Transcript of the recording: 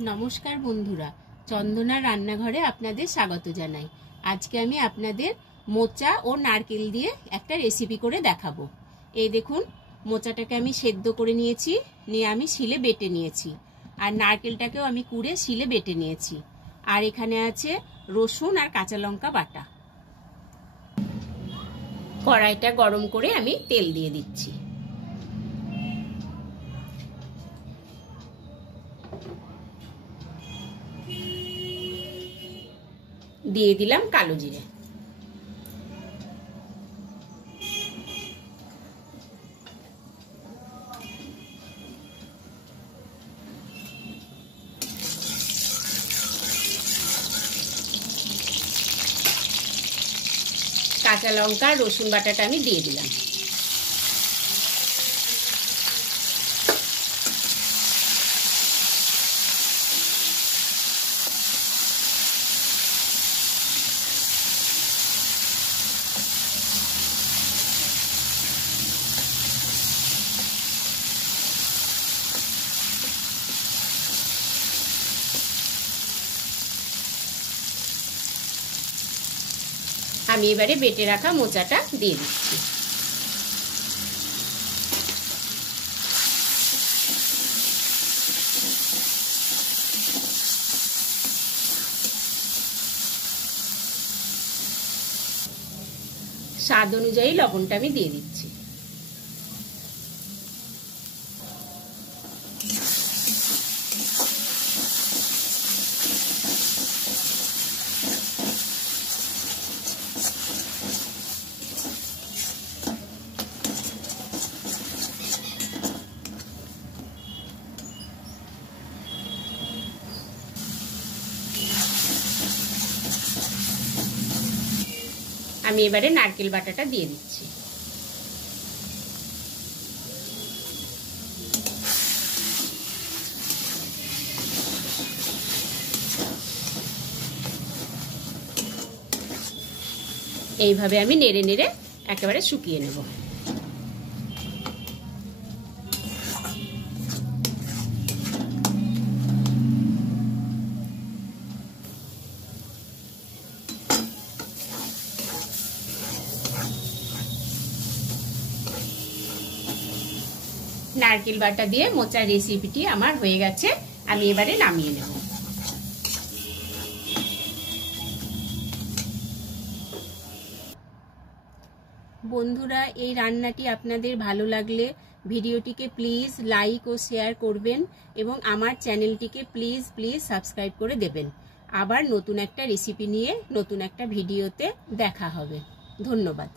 নমস্কার বন্ধুরা, চন্দনা রান্নাঘরে আপনাদের স্বাগত জানাই। আজকে আমি আপনাদের মোচা ও নারকেল দিয়ে একটা রেসিপি করে দেখাবো। এই দেখুন, মোচাটাকে আমি সেদ্ধ করে নিয়েছি, নিয়ে আমি শিলে বেটে নিয়েছি, আর নারকেলটাকেও আমি কুড়ে শিলে বেটে নিয়েছি। আর এখানে আছে রসুন আর কাঁচা লঙ্কা বাটা। কড়াইটা গরম করে আমি তেল দিয়ে দিচ্ছি। দিয়ে দিলাম কালো জিরে। কাঁচা লঙ্কা রসুন বাটাটা আমি দিয়ে দিলাম। আমি এবারে বেটে রাখা মোচাটা দিয়ে দিচ্ছি। স্বাদ অনুযায়ী লবণটা আমি দিয়ে দিচ্ছি। আমি এবারে নারকেল বাটাটা দিয়ে দিচ্ছি। এইভাবে আমি নেড়ে নেড়ে একেবারে শুকিয়ে নেব। নারকেল বাটা দিয়ে মোচার রেসিপিটি আমার হয়ে গেছে। আমি এবারে নামিয়ে নেব। বন্ধুরা, এই রান্নাটি আপনাদের ভালো লাগলে ভিডিওটিকে প্লিজ লাইক ও শেয়ার করবেন এবং আমার চ্যানেলটিকে প্লিজ সাবস্ক্রাইব করে দেবেন। আবার নতুন একটা রেসিপি নিয়ে নতুন একটা ভিডিওতে দেখা হবে। ধন্যবাদ।